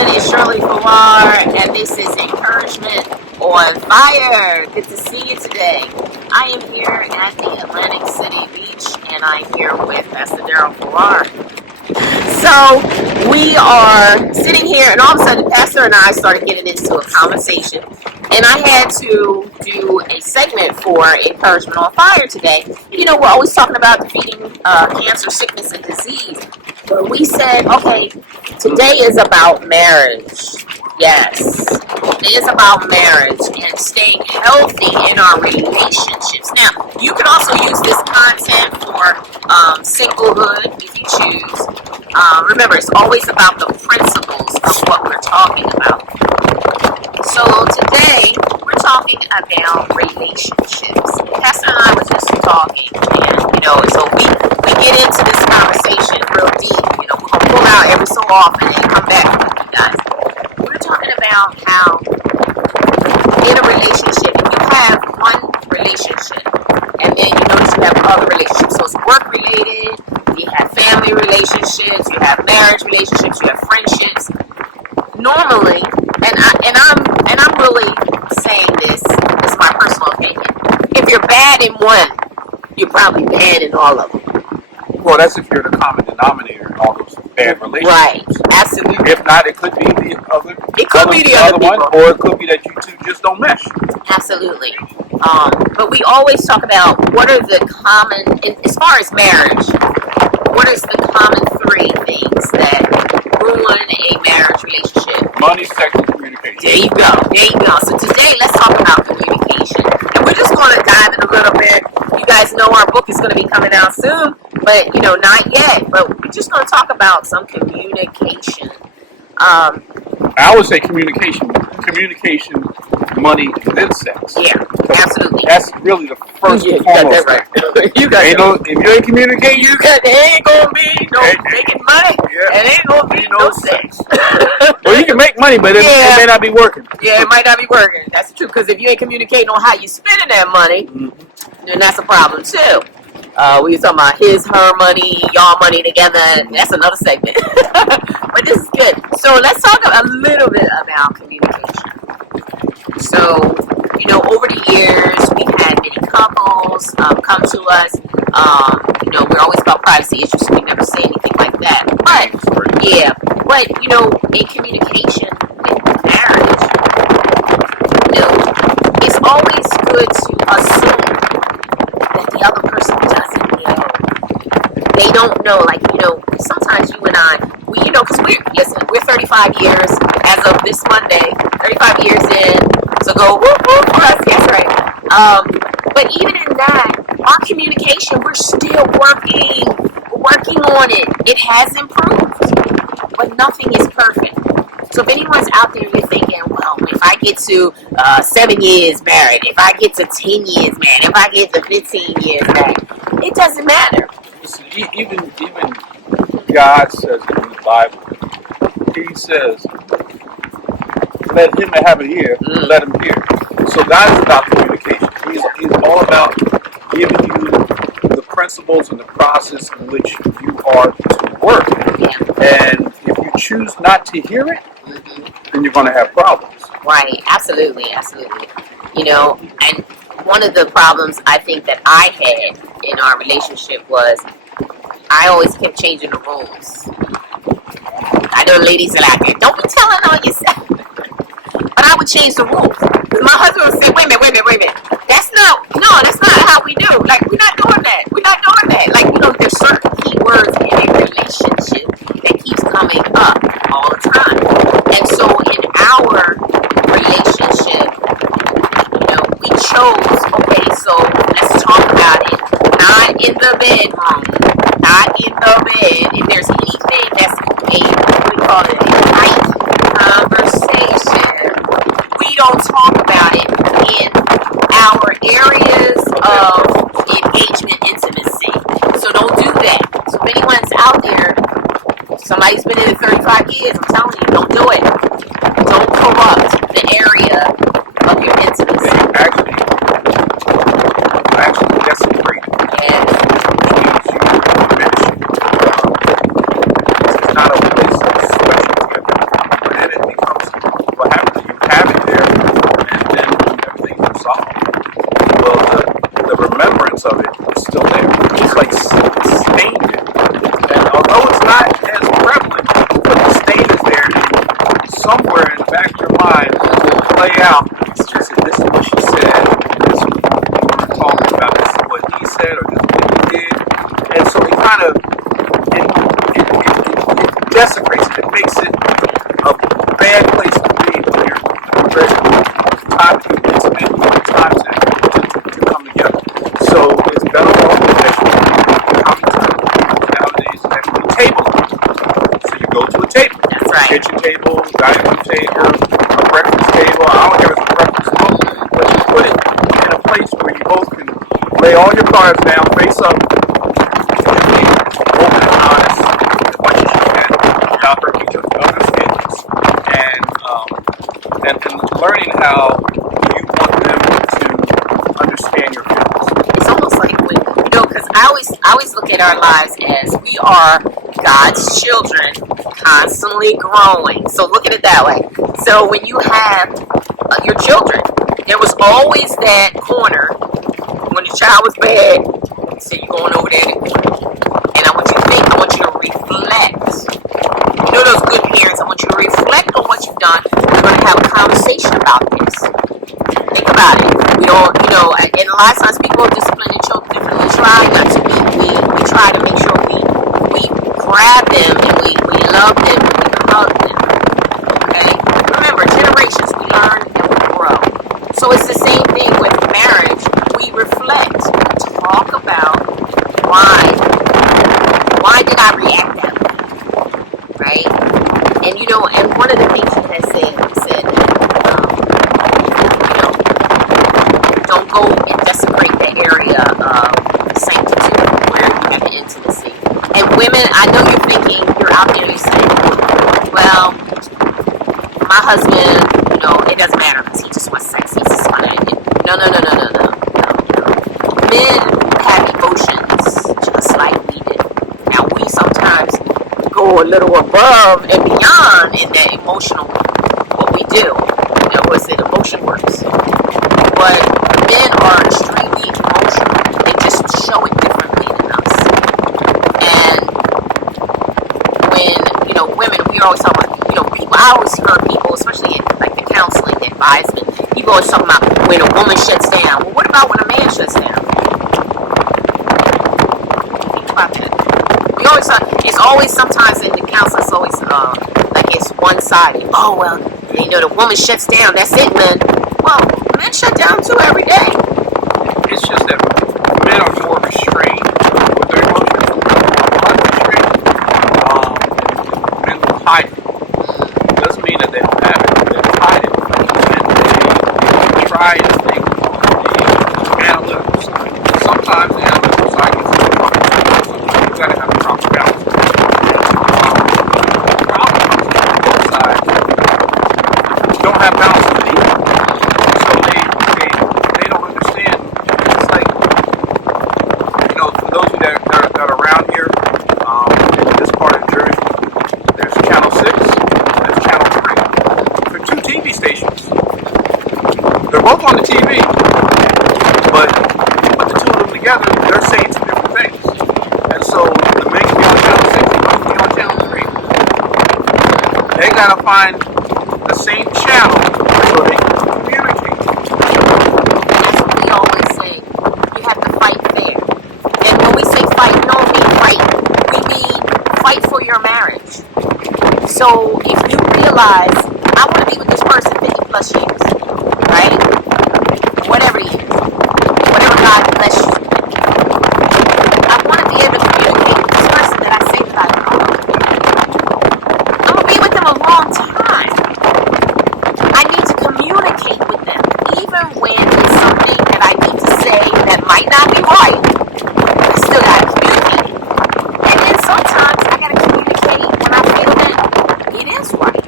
everyone, it's Shirley Farrar, and this is Encouragement on Fire. Good to see you today. I am here at the Atlantic City Beach, and I'm here with Pastor Darryl Farrar. So we are sitting here, and all of a sudden, Pastor and I started getting into a conversation, and I had to do a segment for Encouragement on Fire today. You know, we're always talking about defeating cancer, sickness, and disease. But we said, okay, today is about marriage. Yes, it is about marriage and staying healthy in our relationships. Now, you can also use this content for singlehood if you choose. Remember, it's always about the principles of what we're talking about. So today, we're talking about relationships. Pastor and I were just talking, and so we get into this conversation real deep. We're gonna pull out every so often and come back with you guys. We're talking about how in a relationship, if you have one relationship, and then you notice you have other relationships. So it's work related, you have family relationships, you have marriage relationships, you have friendships. Normally, and I'm really saying this is my personal opinion. If you're bad in one, you're probably bad in all of them. Well, that's if you're the common denominator in all those bad relationships. Right, absolutely. If not, it could be the other. It could be the other one, or it could be that you two just don't mesh. Absolutely. But we always talk about what are the common, as far as marriage, what is the common three things that ruin a marriage relationship? Money, sex, and communication. There you go. So today, let's talk about communication. And we're just going to dive in a little bit. You guys know our book is going to be coming out soon, but, not yet. But we're just going to talk about some communication. I would say communication, money, and then sex. Yeah, absolutely. That's really the first and foremost. Right. You got if you ain't communicating, there ain't gonna be no making money. Yeah. And ain't gonna be no sex. Well, you can make money, but it may not be working. Yeah, it might not be working. That's true. Because if you ain't communicating on how you spending that money, then that's a problem too. We were talking about his, her money, y'all money together. That's another segment. But this is good. So let's talk a little bit about communication. So, over the years, we've had many couples come to us. We're always about privacy issues, so we never say anything like that. But, in communication with marriage, it's always good to assume that the other person doesn't know. They don't know. Sometimes you and I, because we're 35 years, as of this Monday, 35 years in, so go, whoop, whoop, for us, yes, right. But even in that, our communication, we're still working on it. It has improved, but nothing is perfect. So if anyone's out there, you're thinking, well, if I get to 7 years married, if I get to 10 years married, if I get to 15 years married, it doesn't matter. Listen, even God says in the Bible, He says, let him that have an ear, let him hear. So God is about communication. He's all about giving you the principles and the process in which you are to work. And if you choose not to hear it, then you're going to have problems. Right, absolutely. And one of the problems I think that I had in our relationship was I always kept changing the rules. I know ladies are out there, don't be telling on yourself. But I would change the rules. Because my husband would say, wait a minute. That's not how we do. We're not doing that. There's certain key words in a relationship that keeps coming up all the time. And so in our relationship, we chose, okay, so let's talk about it. Not in the bedroom. Not in the bed. If there's anything that's we call it a light conversation, we don't talk about it in our areas of engagement, intimacy. So don't do that. So if anyone's out there, somebody's been in it 35 years, I'm telling you, don't do it. Don't corrupt the area of your intimacy. Actually, that's great. Yes. It's not a place of specialty, but it the remembrance of it is still there. It's like stained it. And although it's not as prevalent, but the stain is there, and somewhere in the back of your mind will play out. She said, this is what she said, and this is what we were talking about, this is what he said, or this is what he did. And so it kind of, it desecrates it. It makes it a bad place to be when you're ready. Time to be intimate, time to come together. So it's better off that you come to nowadays that you table it. So you go to a table. That's right. Kitchen table, dining room table, a breakfast table. I don't care if it's a breakfast table, but you put it in a place where you both can lay all your cards down, face up, and be open and honest as much as you can without hurting each other's feelings. And learning how you want them to understand your feelings. It's almost like when, because I always look at our lives as we are God's children, constantly growing. So look at it that way. So when you have your children, there was always that corner when the child was bad. So you're going over there in the corner, and I want you to think. I want you to reflect. You know those good parents. I want you to reflect on what you've done. We're going to have a conversation about this. Think about it. We all, and a lot of times people discipline their children differently. Try not to. We try to make sure we grab them and we love them and we hug them. Okay? Remember, generations, we learn and we grow. So it's the same thing with marriage. We reflect. We talk about why did I react that way? Right? And and one of the things you had said, you said that don't go and desecrate the area of sanctity where you have the intimacy. And women, I know you're thinking, you're out there, you're saying, well, my husband, it doesn't matter because he just wants sex. He's just fine. No. Men have emotions just like we do. Now, we sometimes go a little above and beyond in that emotional, what we do. What's it? Emotion works. But men are extremely emotional. They just show it differently than us. And when, women, we always talk about, people, I always heard people, especially in like the counseling, the advisement, people always talk about when a woman shuts down. Well, what about when a man shuts down? Think about that. We always talk, it's always sometimes in the counseling, it's always like it's one-sided. Oh, well, the woman shuts down, that's it, man. Well, men shut down too every day. It's just that men are more restrained with their emotions. Men will hide it. It doesn't mean that they don't have it. They hide it. And they try to think the analytical side. Sometimes the analytical side gets in trouble. You've got to have a proper balance. The problem is on both sides don't have balance with it either. So they don't understand. It's like, for those of you that are around here, in this part of Jersey, there's Channel 6, there's Channel 3. They're two TV stations. They're both on the TV, but you put the two of them together, they're saying two different things. And so the men can be on Channel 6, the women can be on Channel 3. They gotta find the same channel so they can communicate. That's what we always say. You have to fight fair. And when we say fight, we don't mean fight. We mean fight for your marriage. So if you realize, I want to be with this person 50 plus years, right? Whatever years. Whatever God bless you with. I want to be able to communicate with this person that I say that I love. I'm going to be with them a long time. I need to communicate with them, even when there's something that I need to say that might not be right. I still gotta communicate. And then sometimes I gotta communicate when I feel that it is right.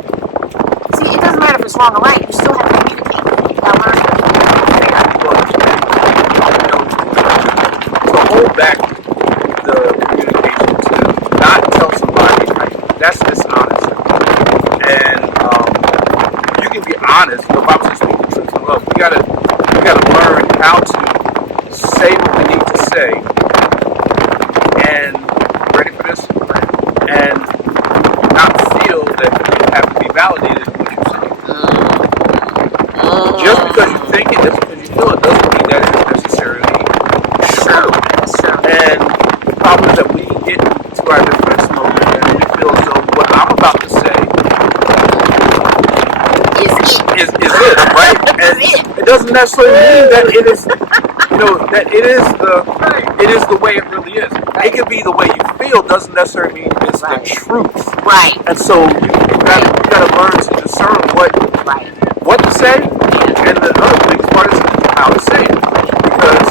See, it doesn't matter if it's wrong or right. You still have to communicate. You gotta learn to communicate. To hold back the communication, to not tell somebody, that's dishonest. And you can be honest. The Bible says speak the truth in love. You gotta learn how to say doesn't necessarily mean that it is, that it is the way it really is. Right. It could be the way you feel. Doesn't necessarily mean it's the truth. Right. And so you gotta learn to discern what to say, and the other biggest part is how to say it, because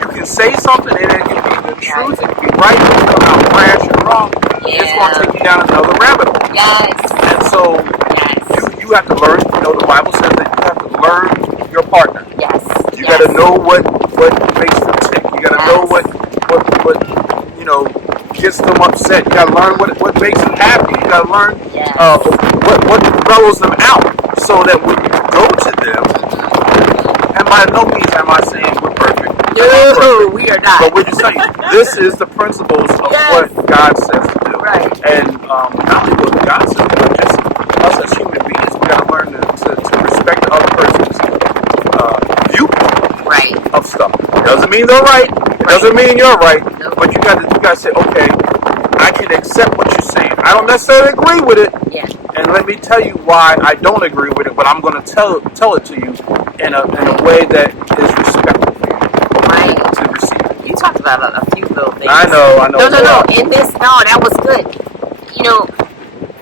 you can say something and it can be the truth, it can be right, it can come out brash and wrong. It's going to take you down another rabbit hole. Yes. And so you have to learn. The Bible says that you have to learn your partner. Yes. You got to know what makes them tick. You got to know what gets them upset. You got to learn what makes them happy. You got to learn what mellows them out, so that when you go to them, and by no means am I saying we're perfect. No, we are not. But we're just telling you, this is the principles of what God says to do. Right. And not only what God says to do, just us as human beings, we got to learn to respect the other person's viewpoint of stuff. Doesn't mean they're right. It doesn't mean you're right. Nope. But you got to say, okay, I can accept what you're saying. I don't necessarily agree with it. Yeah. And let me tell you why I don't agree with it, but I'm going to tell it to you in a way that is respectful for you to receive. You talked about a few little things. I know. No. In this, that was good.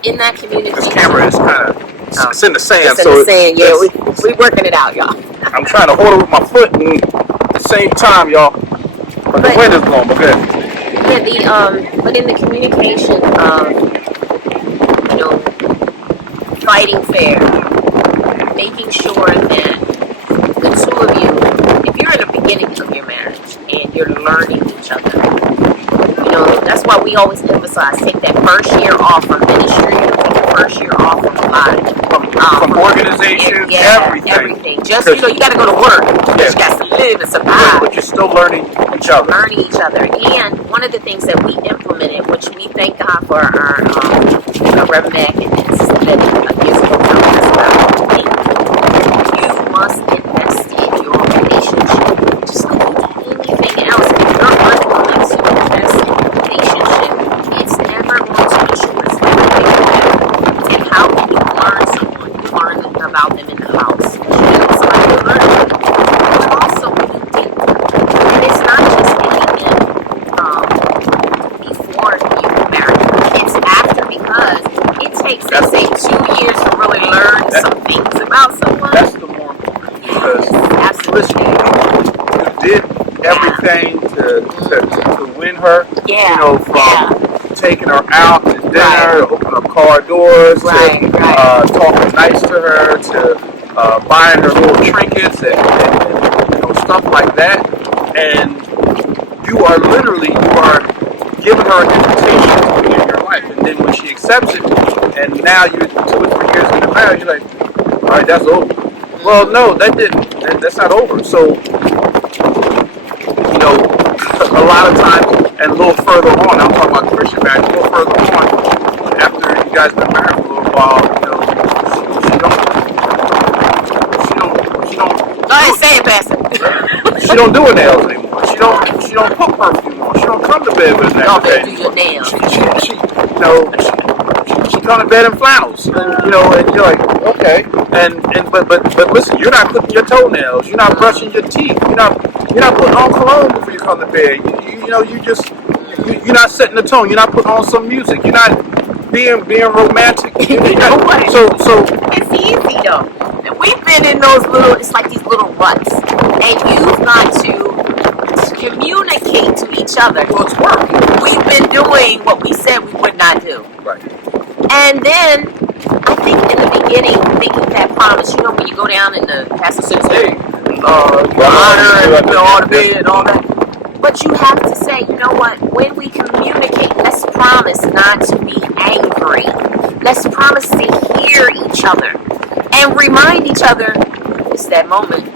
In that community. This camera is kind of, it's in the sand. It's in the sand, yeah. We working it out, y'all. I'm trying to hold it with my foot and at the same time, y'all. But the wind is blowing, but good. But in the communication of, fighting fair, making sure that the two of you, if you're in the beginning of your marriage and you're learning each other, that's why we always emphasize take that first year off from ministry, take the first year off from life, from organization, everything. Just you got to go to work. You got to live and survive. But you're still learning each other. And one of the things that we implemented, which we thank God for our Reverend Mac and Sister Betty years ago, telling us about, you must invest in your relationship. Just like anything else, if you're unwilling to invest in a relationship, it's never going to mature. It's like and how can you learn someone? You learn about them in the house. Somebody you learn about them. But also when you date them. And it's not just anything before you marry. It's after, because it takes, let's say, 2 years to really learn some things about someone. That's the more important, because absolutely. You did everything to win her. From taking her out to dinner, to open up car doors, to talking nice to her, to buying her little trinkets and stuff like that. And you are giving her an invitation to be in your life. And then when she accepts it, and now you're 2 or 3 years into marriage, you're like, all right, that's over. Well, no, that's not over. So, a lot of times, and a little further on, I'm talking about Christian marriage, a little further on, after you guys been married for a little while, she don't. Go ahead, say it, Pastor. She don't do her nails anymore. She don't put perfume on. She don't come to bed with an Don't do your nails. She come to bed in flannels, and you're like, okay, but listen, you're not clipping your toenails, you're not brushing your teeth, you're not putting on cologne before you come to bed. You're not setting the tone. You're not putting on some music. You're not being romantic. So it's easy though. We've been in those it's like these little ruts, and you've got to communicate to each other. Well, it's working. We've been doing what we said we would not do. Right. And then, I think in the beginning, making that promise, when you go down and the pastor says, hey, honor and all the bed and all that. But you have to say, you know what, when we communicate, let's promise not to be angry. Let's promise to hear each other. And remind each other, it's that moment,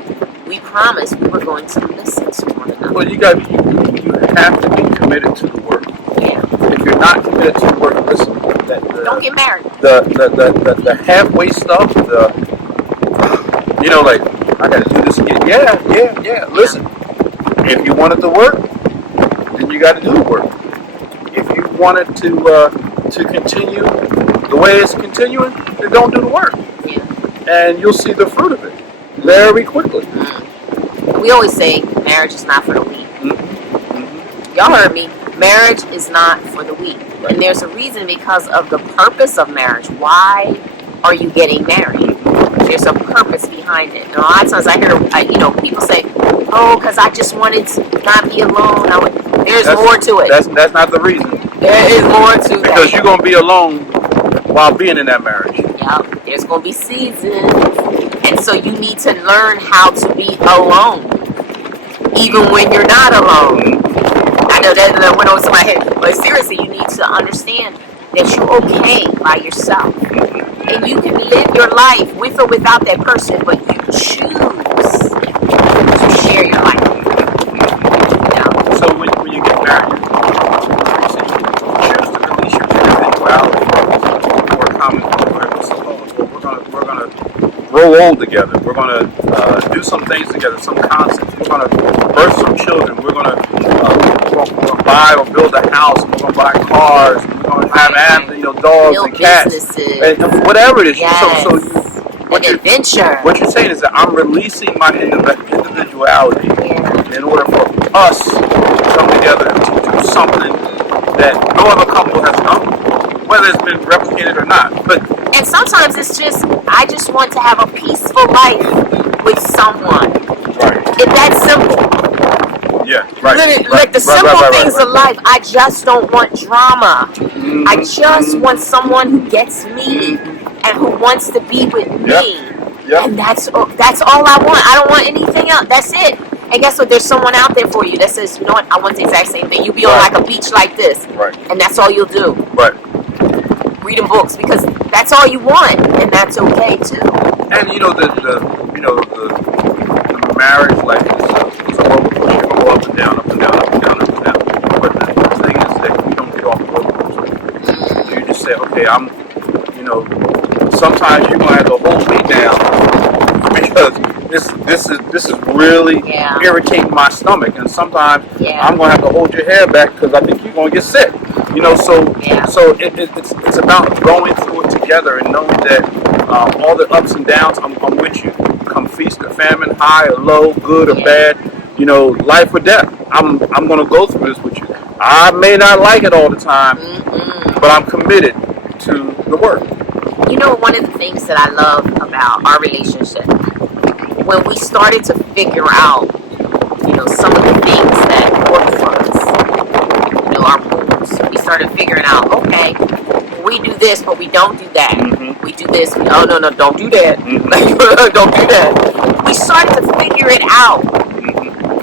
we promised we were going to listen to one another. Well, you have to be committed to the work. Yeah. If you're not committed to the work, listen. Don't get married. The halfway stuff. Like I got to do this again. Yeah. Listen, if you wanted to work, then you got to do the work. If you wanted to continue the way it's continuing, then don't do the work. Yeah. And you'll see the fruit of it. very quickly. We always say marriage is not for the weak. Y'all heard me. Marriage is not for the weak. Right. And there's a reason, because of the purpose of marriage. Why are you getting married? There's a purpose behind it. And a lot of times I hear, people say, oh, because I just wanted to not be alone. There's more to it. That's not the reason. There is more to that. Because you're going to be alone while being in that marriage. Yep. There's going to be seasons. And so you need to learn how to be alone, even when you're not alone. I know that went over to my head, but seriously, you need to understand that you're okay by yourself, and you can live your life with or without that person, but you choose to share your life. So when you get married, you choose to release your individuality for a common purpose. We're gonna grow old together. We're gonna do some things together, some concepts. We're gonna birth some children. We're gonna buy or build a house. We're gonna buy cars. We're gonna have dogs build and cats, businesses, and whatever it is. yes. So adventure. What you're saying is that I'm releasing my individuality in order for us to come together to do something that no other couple has done, whether it's been replicated or not. And sometimes it's just, I just want to have a peaceful life with someone. Right. It's that simple. Yeah, right. Like the simple things of life. I just don't want drama. I just want someone who gets me and who wants to be with me. Yep. And that's all I want. I don't want anything else. That's it. And guess what? There's someone out there for you that says, you know what? I want the exact same thing. You be on like a beach like this, and that's all you'll do. Right. Reading books, because that's all you want, and that's okay too. And the marriage life is a roller coaster. You go up and down, up and down, up and down, up and down. But the thing is that you don't get off the roller coaster. You just say, okay, sometimes you're gonna have to hold me down because this is really irritating my stomach, and sometimes I'm gonna have to hold your hair back because I think you're gonna get sick. So it's about going through it together and knowing that all the ups and downs, I'm with you. Come feast or famine, high or low, good or bad, life or death. I'm gonna go through this with you. I may not like it all the time, but I'm committed to the work. One of the things that I love about our relationship, when we started to figure out, some of the things that work for us, our rules, we started figuring out, okay, we do this, but we don't do that. We do this, no, don't do that. Don't do that. We started to figure it out.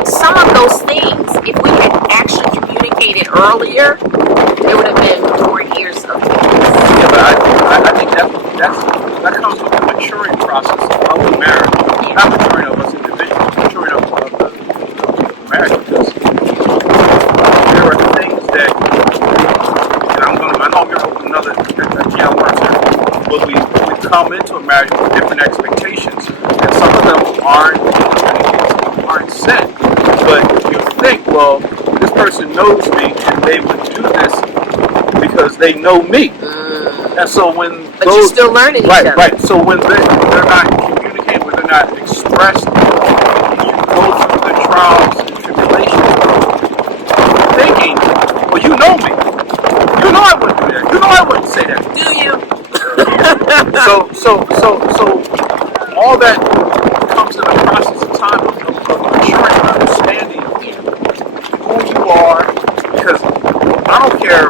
Some of those things, if we had actually communicated earlier, there would have been more years of peace. Yeah, but I think that comes with the maturing process of the marriage. Not maturing of us individuals, maturing of the marriage, because there are things that, and I know I'm going to open another can of worms here, but we come into a marriage with different expectations, and some of them aren't set. But you think, well, this person knows me, and they would do this because they know me. And so but you're still learning each other. Right. So when they're not communicating, when they're not expressed, you go through the trials and tribulations thinking, well, you know me. You know I wouldn't do that. You know I wouldn't say that. Do you? So all that comes in the process of time of maturing and understanding who you are, because I don't care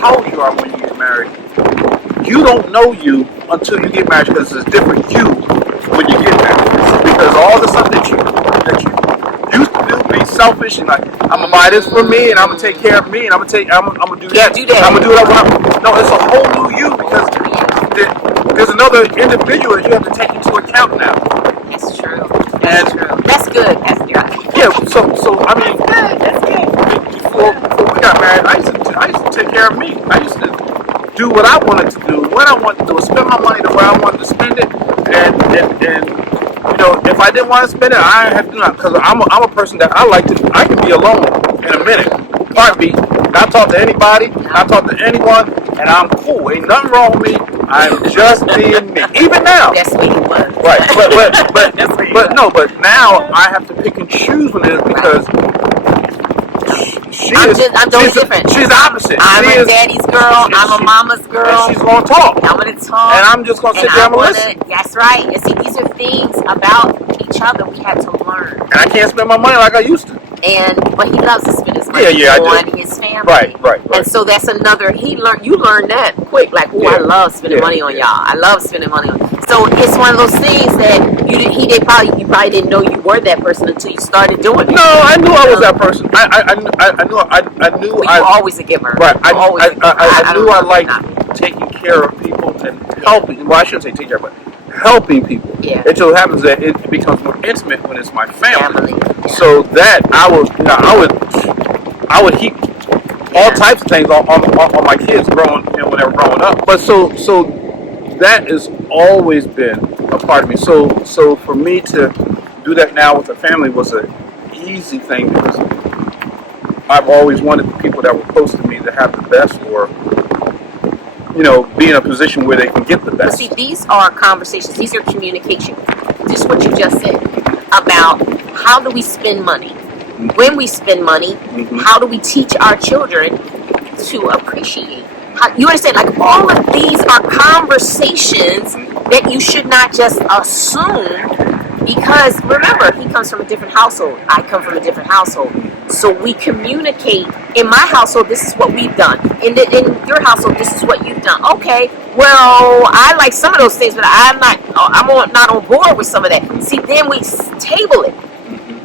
how old you are when you get married. You don't know you until you get married, because it's different you when you get married. Because all the stuff that you used to do, be selfish and like, I'm gonna buy this for me and I'm gonna take care of me and I'm gonna do that. I'm gonna do that. No, it's a whole new you, because there's another individual that you have to take into account now. That's true. That's true. That's good. That's good. Yeah. So I mean, that's good. Before we got married, I used to take care of me. I used to do what I wanted to do, when I wanted to do it, spend my money the way I wanted to spend it, and if I didn't want to spend it, I didn't have to do it, because I'm a person that I can be alone in a minute, heartbeat, not talk to anybody, not talk to anyone, and I'm cool. Ain't nothing wrong with me. I'm just being me. Even now. That's what he was. Right. That's what he But was. no, but now I have to pick and choose when it is because I'm totally different. She's the opposite. I'm a daddy's girl. I'm a mama's girl. And she's going to talk. I'm going to talk. And I'm just going to sit there and listen. That's right. And see, these are things about each other we had to learn. And I can't spend my money like I used to. But he loves to spend his money on his family. Right. And so that's another. You learn that quick. Like, I love spending money on y'all. I love spending money on. So it's one of those things that you probably didn't know you were that person until you started doing it. No, I knew I was that person. I knew you were always a giver. Right. I knew I liked not. taking care of people and helping. Well, I shouldn't say take care, but helping people. Yeah. It so happens that it becomes more intimate when it's my family. Yeah. So that I would heap all types of things on my kids when they were growing up. But so that has always been a part of me. So for me to do that now with the family was an easy thing because I've always wanted the people that were close to me to have the best or be in a position where they can get the best. See, these are conversations. These are communication. Just what you just said about how do we spend money. When we spend money, how do we teach our children to appreciate? You understand? Like all of these are conversations that you should not just assume because remember, he comes from a different household. I come from a different household. So we communicate. In my household, this is what we've done. In your household, this is what you've done. Okay, well, I like some of those things, but I'm not on board with some of that. See, then we table it.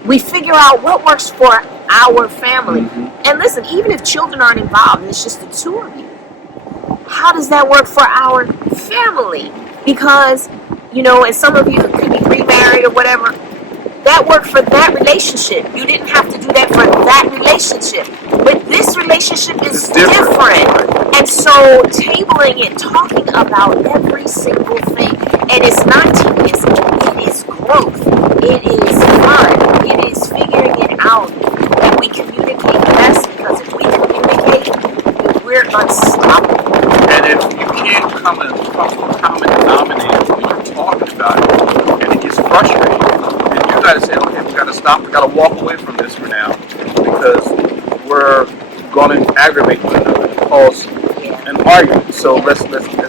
We figure out what works for our family. And listen, even if children aren't involved and it's just the two of you, how does that work for our family? Because, and some of you could be remarried or whatever, that worked for that relationship. You didn't have to do that for that relationship. But this relationship is different. And so tabling it, talking about every single thing, and it's not tedious, it is growth. It is fun. It is figuring it out. And we communicate best because if we communicate, we're unstoppable. And if you can't come to a common denominator when you're talking about it, and it gets frustrating, then you got to say, okay, we got to stop. We got to walk away from this for now because we're going to aggravate one another and cause an argument. So let's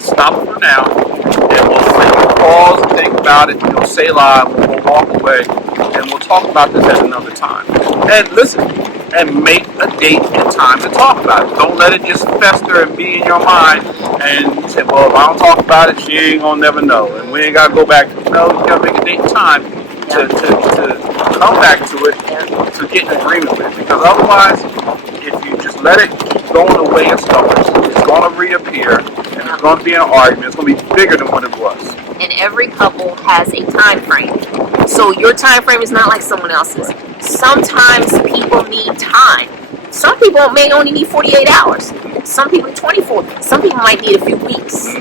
stop it for now, and we'll pause and think about it. Say live. We'll walk away, and we'll talk about this at another time. And listen. And make a date and time to talk about it. Don't let it just fester and be in your mind and say, well, if I don't talk about it, she ain't gonna never know. And we ain't gotta go back. No, you gotta make a date and time to come back to it to get an agreement with it. Because otherwise, if you just let it keep going the way it's going, it's gonna reappear and it's gonna be an argument. It's gonna be bigger than what it was. And every couple has a time frame. So your time frame is not like someone else's. Sometimes people need time. Some people may only need 48 hours. Some people 24. Some people might need a few weeks.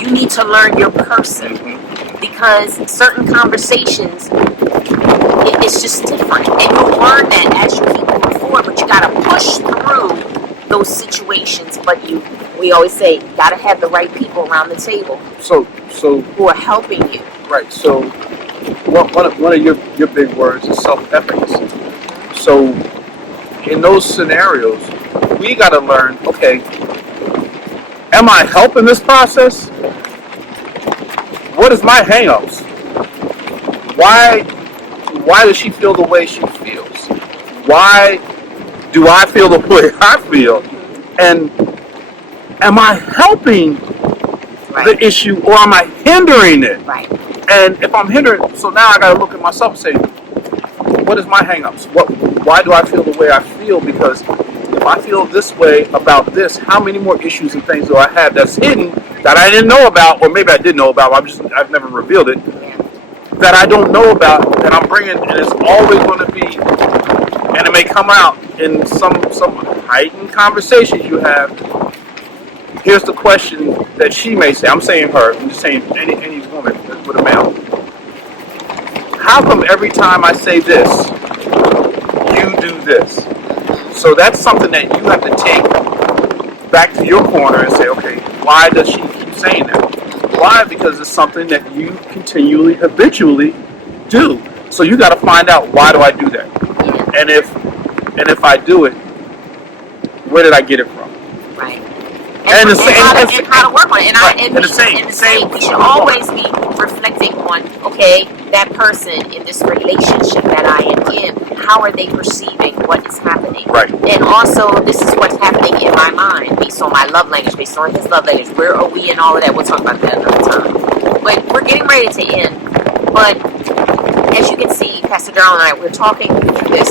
You need to learn your person because certain conversations, it's just different. And you'll learn that as you keep moving forward. But you got to push through those situations. But we always say, you got to have the right people around the table. So who are helping you. Right. So one of your big words is self-efficacy. So in those scenarios, we got to learn, okay, am I helping this process? What is my hang-ups? Why does she feel the way she feels? Why do I feel the way I feel? And am I helping the issue or am I hindering it? Right. And if I'm hindering, so now I got to look at myself and say, what is my hang-ups? Why do I feel the way I feel? Because if I feel this way about this, how many more issues and things do I have that's hidden that I didn't know about, or maybe I did know about, I've never revealed it, that I don't know about, that I'm bringing, and it's always going to be, and it may come out in some heightened conversations you have. Here's the question that she may say. I'm saying her. I'm just saying any woman with a male. How come every time I say this, you do this? So that's something that you have to take back to your corner and say, okay, why does she keep saying that? Why? Because it's something that you continually, habitually do. So you got to find out, why do I do that? Yeah. And if I do it, where did I get it from? Right. And how to work on it. We should always be reflecting on, okay, that person in this relationship that I am in, how are they perceiving what is happening? Right. And also, this is what's happening in my mind, based on my love language, based on his love language. Where are we and all of that? We'll talk about that another time. But we're getting ready to end. But as you can see, Pastor Darryl and I, we're talking this.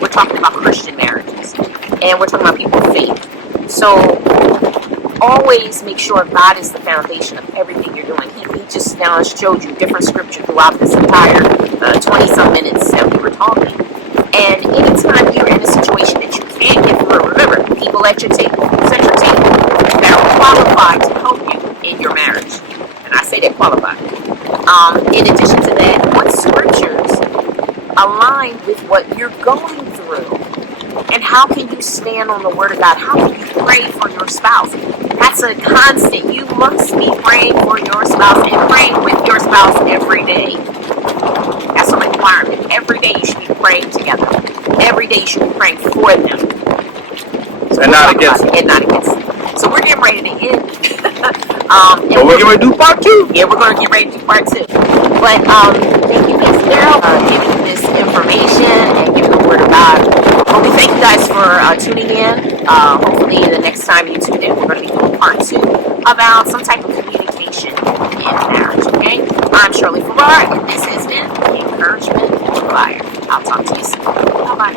We're talking about Christian marriages, and we're talking about people of faith. So always make sure God is the foundation of everything you're doing. He just now showed you different scripture throughout this entire 20-some minutes that we were talking. And anytime you're in a situation that you can't get through, remember, people at your table, who's at your table, that are qualified to help you in your marriage. And I say they're qualified. In addition to that, what scriptures align with what you're going through? And how can you stand on the Word of God? How can you pray for your spouse? That's a constant. You must be praying for your spouse and praying with your spouse every day. That's a requirement. Every day you should be praying together. Every day you should be praying for them. So and not against them. And not against them. So we're getting ready to end. But we're getting ready to do part 2. Yeah, we're going to get ready to do part 2. But thank you, Pastor Darryl, giving you this information and giving the Word of God. Well, we thank you guys for tuning in. Hopefully the next time you tune in, we're going to be doing part 2 about some type of communication in marriage, okay? I'm Shirley Farrar, and this has been Encouragement Fire. I'll talk to you soon. Bye-bye.